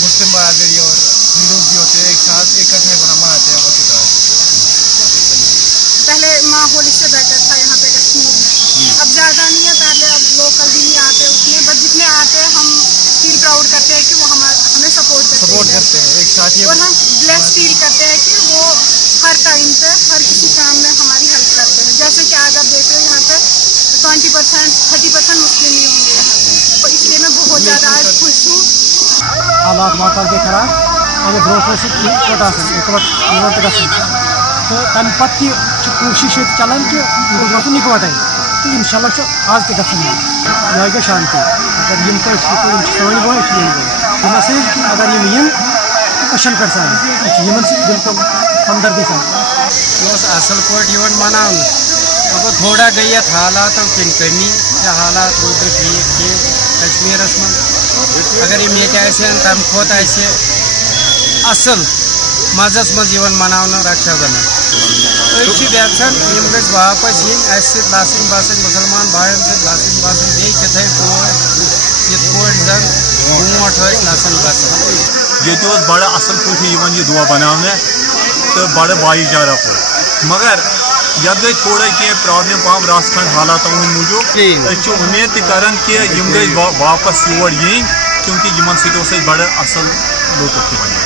मुस्लिम बरादरी और हिंदू भी होते हैं एक साथ इकट्ठे मनाते हैं और पहले माहौल इससे बेहतर था यहाँ पे कश्मीर में, अब ज़्यादा नहीं है। पहले अब लोकल भी नहीं आते उतने, बस जितने आते हैं हम फील प्राउड करते हैं कि वो हमें सपोर्ट करते हैं एक साथ ही, और हम ब्लेस फील करते हैं कि वो हर टाइम पे हर किसी काम में हमारी हेल्प करते हैं। जैसे कि आज आप देख रहे हो यहाँ पे 20% 30% मुस्लिम ही होंगे यहाँ पे, तो इसलिए मैं बहुत ज़्यादा आज खुश हूँ। हालात माकल के खराब अगर ब्रोह तो तम पे कोशिश चलान कि गन इकवटे तो इंशाल्लाह आज तक यह गई शांति अगर सन गो अगर इन अशन कर बिल्कुल हमदर्दी सन असल पे मना अब थोड़ा गई हालात किन कमी हालात रूद ठीक कश्मीर मं अगर ये तम खोत असल मजस मज मना रक्षाबंधन यम गज वापस इन लसन बसन मुसलमान भाइन लसन बसन बे तिथे पे जन ब्रोट लसन बसन ये बड़ असल पे यह दुआ बनाने तो बड़ भाई चारा पे मगर यह गई थोड़ा कह प्रॉब्लम पहम रासखंड हालात मूजूब उम्मीद करान कि यम गई वापस योर yin क्योंकि इन बड़ असल लुत्फ